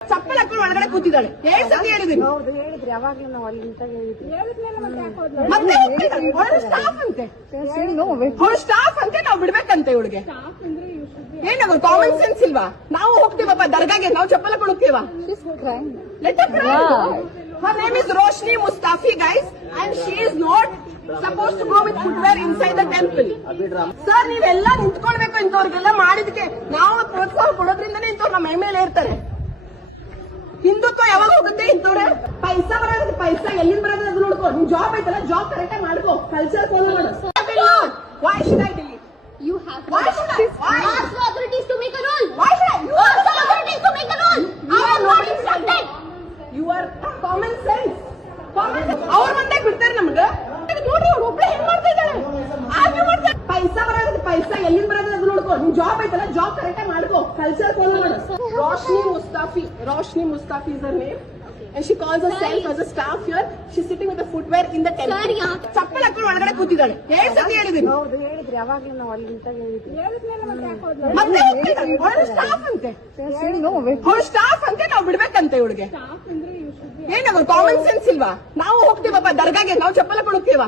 ಚಪ್ಪಲ್ ಹಾಕೊಂಡು ಒಳಗಡೆ ಕೂತಿದ್ದಾಳೆ. 7 ಸತಿ ಹೇಳಿದೀನಿ. ಹೌದು ಹೇಳಿದ್ರಿ, ಅವಾಗ್ಲೂ ನಾವು ಅಲ್ಲಿ ನಿಂತಾಗ ಹೇಳಿದ್ರಿ. ಮತ್ತೆ ಅವಳು ಸ್ಟಾಫ್ ಅಂತೆ, ಅವಳು ಸ್ಟಾಫ್ ಅಂತೆ, ನಾವು ಬಿಡ್ಬೇಕಂತೆ ಇವಳಿಗೆ. ಏನಾಗ ಕಾಮನ್ ಸೆನ್ಸ್ ಇಲ್ವಾ? ನಾವು ಹೋಗ್ತೀವಪ್ಪ ದರ್ಗಾಗೆ, ನಾವು ಚಪ್ಪಲ್ ಹಾಕೊಂಡು ಹೋಗ್ತೀವ. Her name is Roshni Mustafi, guys, and she is not supposed to go with footwear inside the temple. Sir, ನೀವೆಲ್ಲ ನಿಂತ್ಕೊಳ್ಬೇಕು. ಇಂಥವ್ರಿಗೆಲ್ಲ ಮಾಡಿದಕ್ಕೆ ನಾವು ಪ್ರೋತ್ಸಾಹ ಕೊಡೋದ್ರಿಂದನೇ ಇಂಥವ್ರು ನಮ್ಮ ಮೇಲೆ ಇರ್ತಾರೆ. ಹಿಂದುತ್ವ ಯಾವಾಗ ಹೋಗುತ್ತೆ? ಇಂಥವ್ರೆ ಪೈಸಾ ಬರೋದು, ಪೈಸಾ ಎಲ್ಲಿಂದ ಬರೋದು ಅದು ನೋಡ್ಕೋ. ನಿಮ್ ಜಾಬ್ ಐತಲ್ಲ, ಜಾಬ್ ಕರೆಕ್ಟ್ ಆಗಿ ಮಾಡ್ಕೋ, ಕಲ್ಚರ್ ಫಾಲೋ ಮಾಡು. Why should I delete? You have Why should I? Why? ask the authorities to make a rule. Why should I? You Ask the authorities to make a rule. I am not instructed. You are common sense. ಅವ್ರ ಮುಂದೆ ಬಿಡ್ತಾರೆ ನಮ್ಗೆ. ನೋಡ್ರಿ ಅವ್ರು ಒಬ್ಳೆ ಹೆಂಗ್ ಮಾಡ್ತಾ ಇದ್ದಾರೆ, ಆರ್ಗ್ಯೂ ಮಾಡ್ತಾರೆ. ಪೈಸಾ ಬರೋದು, ಪೈಸಾ ಎಲ್ಲಿಂದ ಬರೋದು ಅದು ನೋಡ್ಕೋ. ನಿಮ್ ಜಾಬ್ ಐತಲ್ಲ, ಜಾಬ್ ಕರೆಕ್ಟ್ ಆಗಿ ಮಾಡ್ಕೋ, ಕಲ್ಚರ್ ಫಾಲೋ ಮಾಡು. Roshni Mustafi is her name. And she calls herself as a staff here. She's sitting with the footwear in the temple. Sir, yeah. ಚಪ್ಪಲ್ ಹಾಕೊಂಡು ಒಳಗಡೆ ಕೂತಿದ್ದಾಳೆ. 7 ಸತಿ ಹೇಳಿದೀನಿ. ಹೌದು ಹೇಳಿದ್ರಿ, ಅವಾಗ್ಲೂ ನಾವು ಅಲ್ಲಿ ನಿಂತಾಗ ಹೇಳಿದ್ರಿ. ಮತ್ತೆ ಅವಳು ಸ್ಟಾಫ್ ಅಂತೆ, ಅವಳು ಸ್ಟಾಫ್ ಅಂತೆ, ನಾವು ಬಿಡ್ಬೇಕಂತೆ ಇವಳಿಗೆ. ಏನಾಗ ಕಾಮನ್ ಸೆನ್ಸ್ ಇಲ್ವಾ? ನಾವು ಹೋಗ್ತೀವಪ್ಪ ದರ್ಗಾಗೆ, ನಾವು ಚಪ್ಪಲ್ ಹಾಕೊಂಡು ಹೋಗ್ತೀವ.